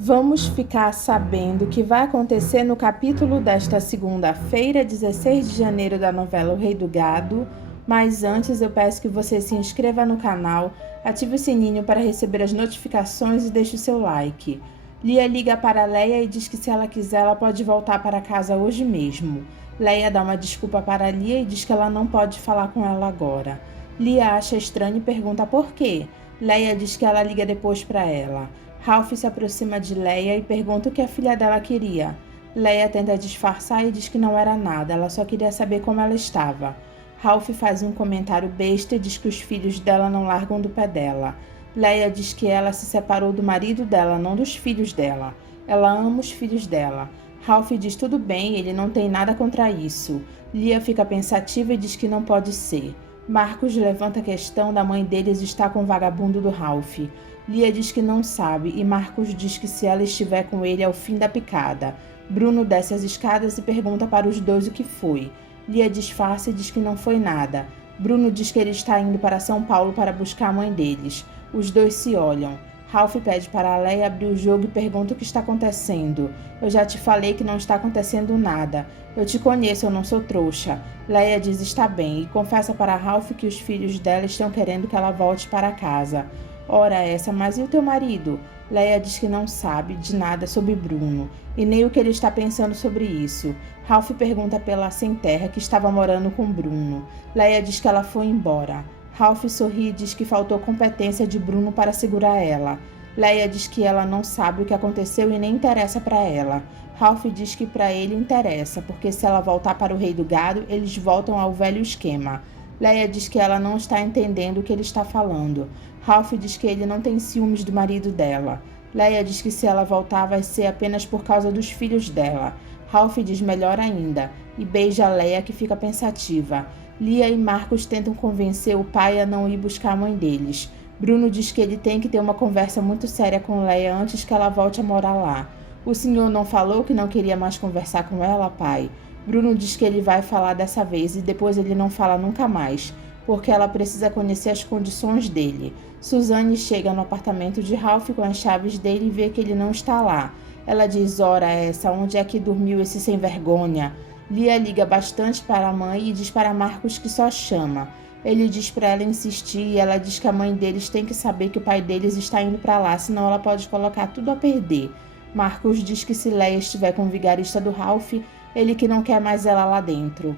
Vamos ficar sabendo o que vai acontecer no capítulo desta segunda-feira, 16 de janeiro, da novela O Rei do Gado. Mas antes eu peço que você se inscreva no canal, ative o sininho para receber as notificações e deixe o seu like. Lia liga para Leia e diz que se ela quiser ela pode voltar para casa hoje mesmo. Leia dá uma desculpa para Lia e diz que ela não pode falar com ela agora. Lia acha estranho e pergunta por quê. Leia diz que ela liga depois para ela. Ralph se aproxima de Leia e pergunta o que a filha dela queria. Leia tenta disfarçar e diz que não era nada, ela só queria saber como ela estava. Ralph faz um comentário besta e diz que os filhos dela não largam do pé dela. Leia diz que ela se separou do marido dela, não dos filhos dela. Ela ama os filhos dela. Ralph diz tudo bem, ele não tem nada contra isso. Lia fica pensativa e diz que não pode ser. Marcos levanta a questão da mãe deles estar com o vagabundo do Ralph. Lia diz que não sabe e Marcos diz que se ela estiver com ele é o fim da picada. Bruno desce as escadas e pergunta para os dois o que foi. Lia disfarça e diz que não foi nada. Bruno diz que ele está indo para São Paulo para buscar a mãe deles. Os dois se olham. Ralph pede para a Leia abrir o jogo e pergunta o que está acontecendo. Eu já te falei que não está acontecendo nada. Eu te conheço, eu não sou trouxa. Leia diz está bem e confessa para Ralph que os filhos dela estão querendo que ela volte para casa. Ora essa, mas e o teu marido? Leia diz que não sabe de nada sobre Bruno, e nem o que ele está pensando sobre isso. Ralph pergunta pela sem-terra que estava morando com Bruno. Leia diz que ela foi embora. Ralph sorri e diz que faltou competência de Bruno para segurar ela. Leia diz que ela não sabe o que aconteceu e nem interessa para ela. Ralph diz que para ele interessa, porque se ela voltar para o Rei do Gado, eles voltam ao velho esquema. Leia diz que ela não está entendendo o que ele está falando. Ralph diz que ele não tem ciúmes do marido dela. Leia diz que se ela voltar vai ser apenas por causa dos filhos dela. Ralph diz melhor ainda e beija Leia, que fica pensativa. Lia e Marcos tentam convencer o pai a não ir buscar a mãe deles. Bruno diz que ele tem que ter uma conversa muito séria com Leia antes que ela volte a morar lá. O senhor não falou que não queria mais conversar com ela, pai? Bruno diz que ele vai falar dessa vez e depois ele não fala nunca mais, porque ela precisa conhecer as condições dele. Suzane chega no apartamento de Ralph com as chaves dele e vê que ele não está lá. Ela diz, ora essa, onde é que dormiu esse sem vergonha? Lia liga bastante para a mãe e diz para Marcos que só chama. Ele diz para ela insistir e ela diz que a mãe deles tem que saber que o pai deles está indo para lá, senão ela pode colocar tudo a perder. Marcos diz que se Leia estiver com o vigarista do Ralph, ele que não quer mais ela lá dentro.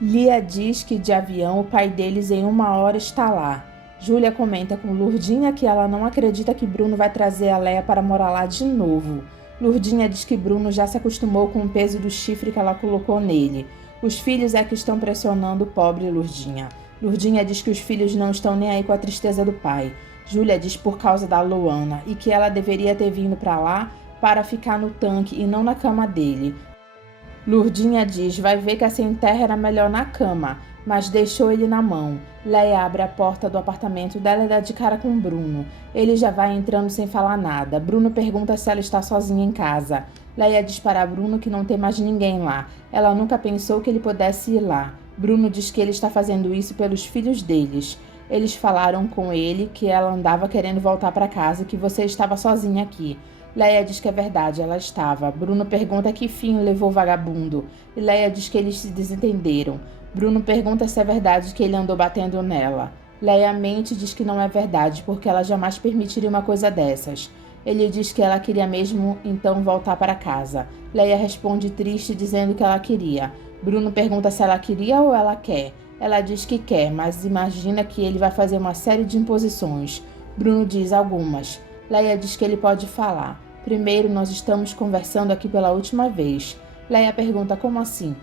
Lia diz que de avião o pai deles em 1 hora está lá. Júlia comenta com Lurdinha que ela não acredita que Bruno vai trazer a Leia para morar lá de novo. Lurdinha diz que Bruno já se acostumou com o peso do chifre que ela colocou nele. Os filhos é que estão pressionando o pobre Lurdinha. Lurdinha diz que os filhos não estão nem aí com a tristeza do pai. Júlia diz por causa da Luana e que ela deveria ter vindo para lá para ficar no tanque e não na cama dele. Lurdinha diz, vai ver que a sem-terra era melhor na cama, mas deixou ele na mão. Leia abre a porta do apartamento dela e dá de cara com Bruno. Ele já vai entrando sem falar nada. Bruno pergunta se ela está sozinha em casa. Leia diz para Bruno que não tem mais ninguém lá. Ela nunca pensou que ele pudesse ir lá. Bruno diz que ele está fazendo isso pelos filhos deles. Eles falaram com ele que ela andava querendo voltar para casa e que você estava sozinha aqui. Leia diz que é verdade, ela estava. Bruno pergunta que fim levou o vagabundo. E Leia diz que eles se desentenderam. Bruno pergunta se é verdade que ele andou batendo nela. Leia mente e diz que não é verdade, porque ela jamais permitiria uma coisa dessas. Ele diz que ela queria mesmo então voltar para casa. Leia responde triste, dizendo que ela queria. Bruno pergunta se ela queria ou ela quer. Ela diz que quer, mas imagina que ele vai fazer uma série de imposições. Bruno diz algumas. Leia diz que ele pode falar. Primeiro, nós estamos conversando aqui pela última vez. Leia pergunta como assim?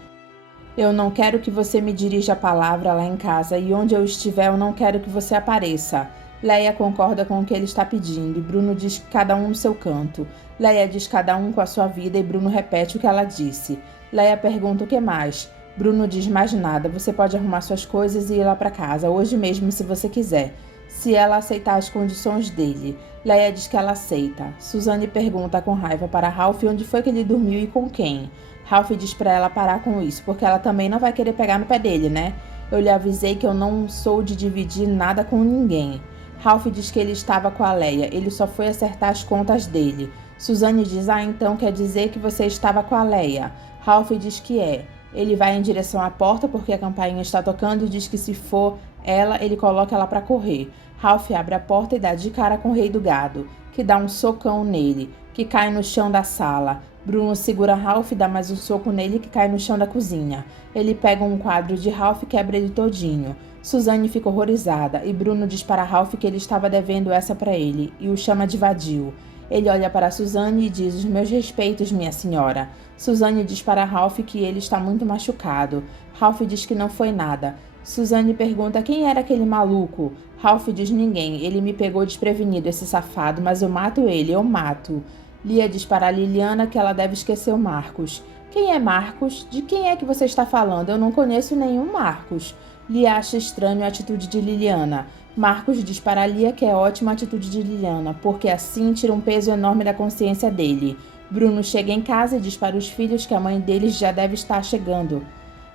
Eu não quero que você me dirija a palavra lá em casa e onde eu estiver eu não quero que você apareça. Leia concorda com o que ele está pedindo e Bruno diz que cada um no seu canto. Leia diz cada um com a sua vida e Bruno repete o que ela disse. Leia pergunta o que mais. Bruno diz mais nada, você pode arrumar suas coisas e ir lá para casa, hoje mesmo se você quiser. Se ela aceitar as condições dele. Leia diz que ela aceita. Suzane pergunta com raiva para Ralph onde foi que ele dormiu e com quem. Ralph diz para ela parar com isso, porque ela também não vai querer pegar no pé dele, né? Eu lhe avisei que eu não sou de dividir nada com ninguém. Ralph diz que ele estava com a Leia, ele só foi acertar as contas dele. Suzane diz: então quer dizer que você estava com a Leia. Ralph diz que é. Ele vai em direção à porta porque a campainha está tocando e diz que se for ela, ele coloca ela para correr. Ralph abre a porta e dá de cara com o rei do gado, que dá um socão nele, que cai no chão da sala. Bruno segura Ralph e dá mais um soco nele, que cai no chão da cozinha. Ele pega um quadro de Ralph e quebra ele todinho. Suzane fica horrorizada e Bruno diz para Ralph que ele estava devendo essa para ele e o chama de vadio. Ele olha para Suzane e diz: os meus respeitos, minha senhora. Suzane diz para Ralph que ele está muito machucado. Ralph diz que não foi nada. Suzane pergunta quem era aquele maluco. Ralph diz: ninguém. Ele me pegou desprevenido, esse safado, mas eu mato ele, eu mato. Lia diz para Liliana que ela deve esquecer o Marcos. Quem é Marcos? De quem é que você está falando? Eu não conheço nenhum Marcos. Lia acha estranho a atitude de Liliana. Marcos diz para Lia que é ótima a atitude de Liliana, porque assim tira um peso enorme da consciência dele. Bruno chega em casa e diz para os filhos que a mãe deles já deve estar chegando.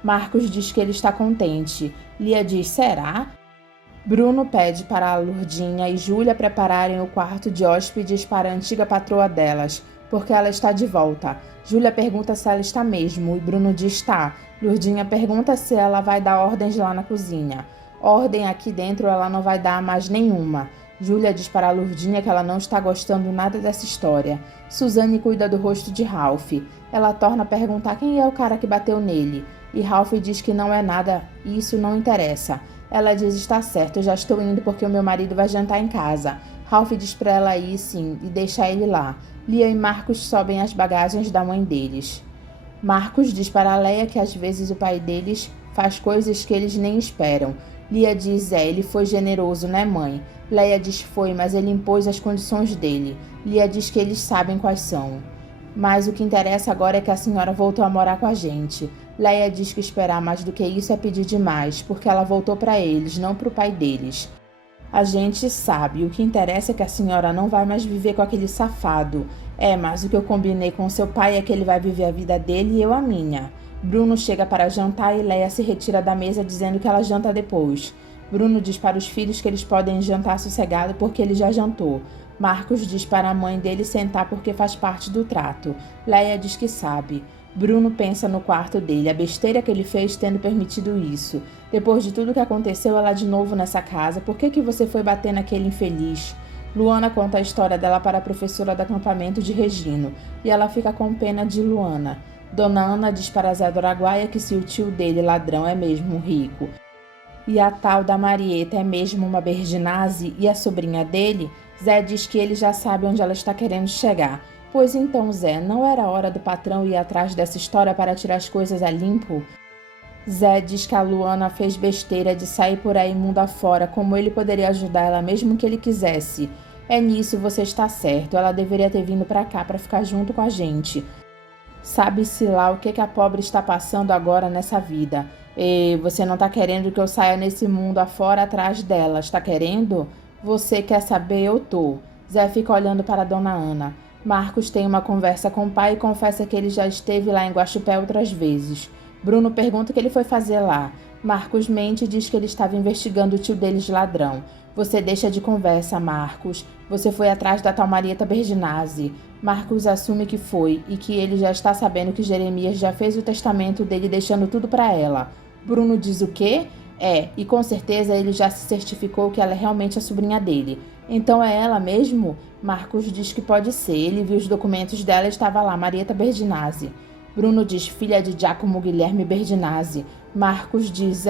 Marcos diz que ele está contente. Lia diz: será? Bruno pede para a Lourdinha e Júlia prepararem o quarto de hóspedes para a antiga patroa delas, porque ela está de volta. Júlia pergunta se ela está mesmo e Bruno diz está. Lourdinha pergunta se ela vai dar ordens lá na cozinha. Ordem aqui dentro ela não vai dar mais nenhuma. Júlia diz para a Lourdinha que ela não está gostando nada dessa história. Suzane cuida do rosto de Ralph. Ela torna a perguntar quem é o cara que bateu nele. E Ralph diz que não é nada e isso não interessa. Ela diz: está certo, eu já estou indo porque o meu marido vai jantar em casa. Ralph diz para ela ir sim e deixar ele lá. Lia e Marcos sobem as bagagens da mãe deles. Marcos diz para a Leia que às vezes o pai deles faz coisas que eles nem esperam. Lia diz: ele foi generoso, né, mãe? Leia diz: foi, mas ele impôs as condições dele. Lia diz que eles sabem quais são. Mas o que interessa agora é que a senhora voltou a morar com a gente. Leia diz que esperar mais do que isso é pedir demais, porque ela voltou para eles, não para o pai deles. A gente sabe, o que interessa é que a senhora não vai mais viver com aquele safado. Mas o que eu combinei com seu pai é que ele vai viver a vida dele e eu a minha. Bruno chega para jantar e Leia se retira da mesa dizendo que ela janta depois. Bruno diz para os filhos que eles podem jantar sossegado porque ele já jantou. Marcos diz para a mãe dele sentar porque faz parte do trato. Leia diz que sabe. Bruno pensa no quarto dele, a besteira que ele fez tendo permitido isso. Depois de tudo que aconteceu, ela de novo nessa casa. Por que você foi bater naquele infeliz? Luana conta a história dela para a professora do acampamento de Regino, e ela fica com pena de Luana. Dona Ana diz para Zé do Araguaia que se o tio dele, ladrão, é mesmo rico, e a tal da Marieta é mesmo uma Berginazzi e a sobrinha dele, Zé diz que ele já sabe onde ela está querendo chegar. Pois então, Zé, não era hora do patrão ir atrás dessa história para tirar as coisas a limpo? Zé diz que a Luana fez besteira de sair por aí mundo afora, como ele poderia ajudar ela mesmo que ele quisesse. É nisso, você está certo, ela deveria ter vindo para cá para ficar junto com a gente. Sabe-se lá o que a pobre está passando agora nessa vida. E você não está querendo que eu saia nesse mundo afora atrás dela, está querendo? Você quer saber, eu tô. Zé fica olhando para Dona Ana. Marcos tem uma conversa com o pai e confessa que ele já esteve lá em Guaxupé outras vezes. Bruno pergunta o que ele foi fazer lá. Marcos mente e diz que ele estava investigando o tio deles ladrão. Você deixa de conversa, Marcos. Você foi atrás da tal Marieta Berginazzi. Marcos assume que foi e que ele já está sabendo que Jeremias já fez o testamento dele deixando tudo para ela. Bruno diz o quê? E com certeza ele já se certificou que ela é realmente a sobrinha dele. Então é ela mesmo? Marcos diz que pode ser. Ele viu os documentos dela e estava lá, Marieta Berginazzi. Bruno diz, filha de Giacomo Guilherme Berginazzi. Marcos diz,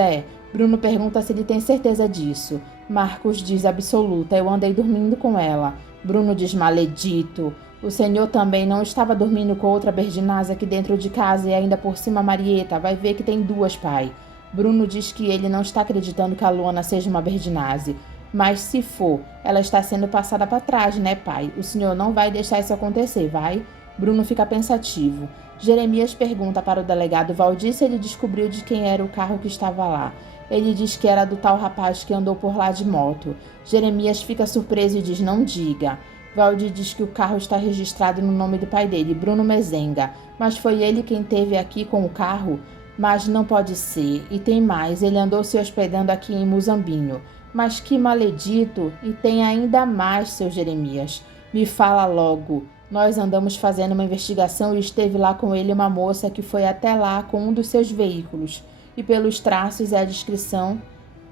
Bruno pergunta se ele tem certeza disso. Marcos diz, absoluta, eu andei dormindo com ela. Bruno diz, maledito. O senhor também não estava dormindo com outra Berginazzi aqui dentro de casa e ainda por cima Marieta. Vai ver que tem duas, pai. Bruno diz que ele não está acreditando que a Luana seja uma Berginazzi. Mas se for, ela está sendo passada para trás, né, pai? O senhor não vai deixar isso acontecer, vai? Bruno fica pensativo. Jeremias pergunta para o delegado Valdir se ele descobriu de quem era o carro que estava lá. Ele diz que era do tal rapaz que andou por lá de moto. Jeremias fica surpreso e diz, não diga. Valdir diz que o carro está registrado no nome do pai dele, Bruno Mezenga. Mas foi ele quem esteve aqui com o carro? Mas não pode ser. E tem mais, ele andou se hospedando aqui em Muzambinho. Mas que maledito! E tem ainda mais, seu Jeremias. Me fala logo. Nós andamos fazendo uma investigação e esteve lá com ele uma moça que foi até lá com um dos seus veículos. E pelos traços e a descrição,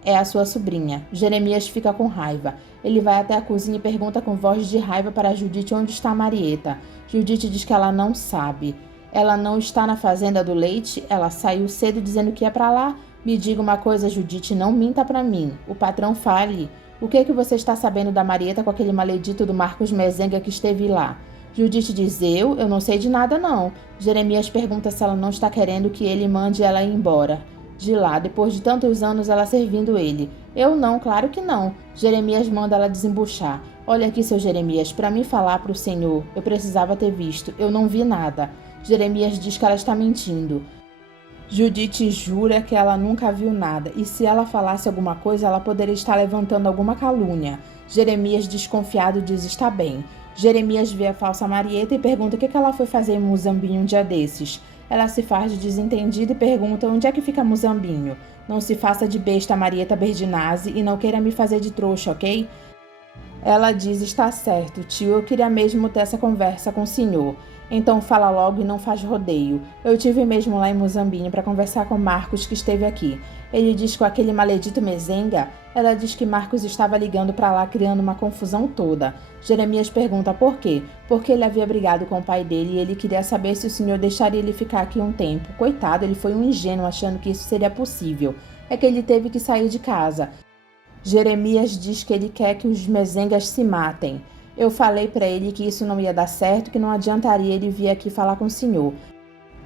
é a sua sobrinha. Jeremias fica com raiva. Ele vai até a cozinha e pergunta com voz de raiva para Judite onde está Marieta. Judite diz que ela não sabe. Ela não está na fazenda do leite? Ela saiu cedo dizendo que ia para lá? Me diga uma coisa, Judite, não minta para mim. O patrão fale. O que você está sabendo da Marieta com aquele maledito do Marcos Mezenga que esteve lá? Judite diz, eu não sei de nada não. Jeremias pergunta se ela não está querendo que ele mande ela ir embora de lá, depois de tantos anos ela servindo ele. Eu não, claro que não. Jeremias manda ela desembuchar. Olha aqui, seu Jeremias, para mim falar para o senhor, eu precisava ter visto, eu não vi nada. Jeremias diz que ela está mentindo. Judite jura que ela nunca viu nada, e se ela falasse alguma coisa, ela poderia estar levantando alguma calúnia. Jeremias, desconfiado, diz, está bem. Jeremias vê a falsa Marieta e pergunta o que ela foi fazer em Muzambinho um dia desses. Ela se faz de desentendida e pergunta onde é que fica Muzambinho. Não se faça de besta, Marieta Berdinazzi, e não queira me fazer de trouxa, ok? Ela diz, está certo, tio, eu queria mesmo ter essa conversa com o senhor. Então fala logo e não faz rodeio. Eu tive mesmo lá em Muzambinho para conversar com Marcos, que esteve aqui. Ele diz que aquele maledito Mezenga. Ela diz que Marcos estava ligando para lá criando uma confusão toda. Jeremias pergunta por quê. Porque ele havia brigado com o pai dele e ele queria saber se o senhor deixaria ele ficar aqui um tempo. Coitado, ele foi um ingênuo achando que isso seria possível. É que ele teve que sair de casa. Jeremias diz que ele quer que os Mezengas se matem. Eu falei para ele que isso não ia dar certo, que não adiantaria ele vir aqui falar com o senhor.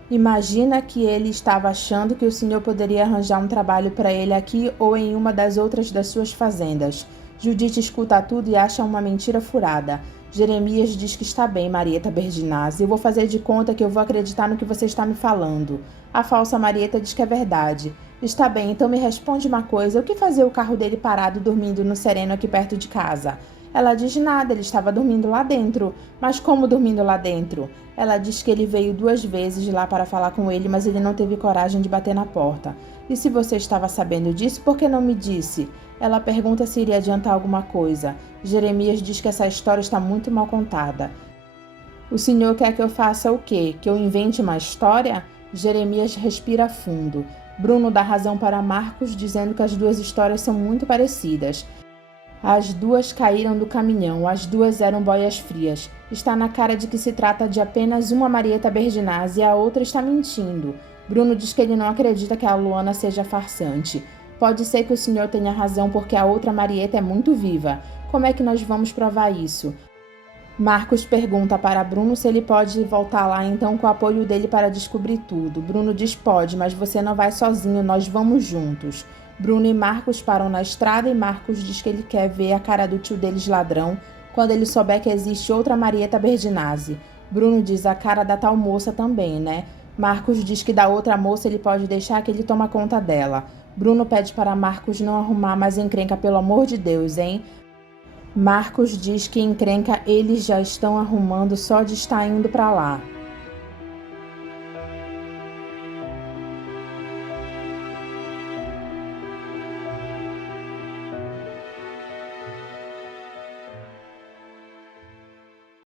Imagina que ele estava achando que o senhor poderia arranjar um trabalho para ele aqui ou em uma das outras das suas fazendas. Judite escuta tudo e acha uma mentira furada. Jeremias diz que está bem, Marieta Berdinazzi. Eu vou fazer de conta que eu vou acreditar no que você está me falando. A falsa Marieta diz que é verdade. Está bem, então me responde uma coisa. O que fazia o carro dele parado dormindo no sereno aqui perto de casa? Ela diz nada, ele estava dormindo lá dentro. Mas como dormindo lá dentro? Ela diz que ele veio 2 vezes lá para falar com ele, mas ele não teve coragem de bater na porta. E se você estava sabendo disso, por que não me disse? Ela pergunta se iria adiantar alguma coisa. Jeremias diz que essa história está muito mal contada. O senhor quer que eu faça o quê? Que eu invente uma história? Jeremias respira fundo. Bruno dá razão para Marcos, dizendo que as 2 histórias são muito parecidas. As 2 caíram do caminhão, as 2 eram boias frias. Está na cara de que se trata de apenas uma Marieta Berdinazzi e a outra está mentindo. Bruno diz que ele não acredita que a Luana seja farsante. Pode ser que o senhor tenha razão porque a outra Marieta é muito viva. Como é que nós vamos provar isso? Marcos pergunta para Bruno se ele pode voltar lá então com o apoio dele para descobrir tudo. Bruno diz pode, mas você não vai sozinho, nós vamos juntos. Bruno e Marcos param na estrada e Marcos diz que ele quer ver a cara do tio deles ladrão quando ele souber que existe outra Marieta Berdinazzi. Bruno diz a cara da tal moça também, né? Marcos diz que da outra moça ele pode deixar que ele toma conta dela. Bruno pede para Marcos não arrumar mais encrenca, pelo amor de Deus, hein? Marcos diz que encrenca eles já estão arrumando só de estar indo para lá.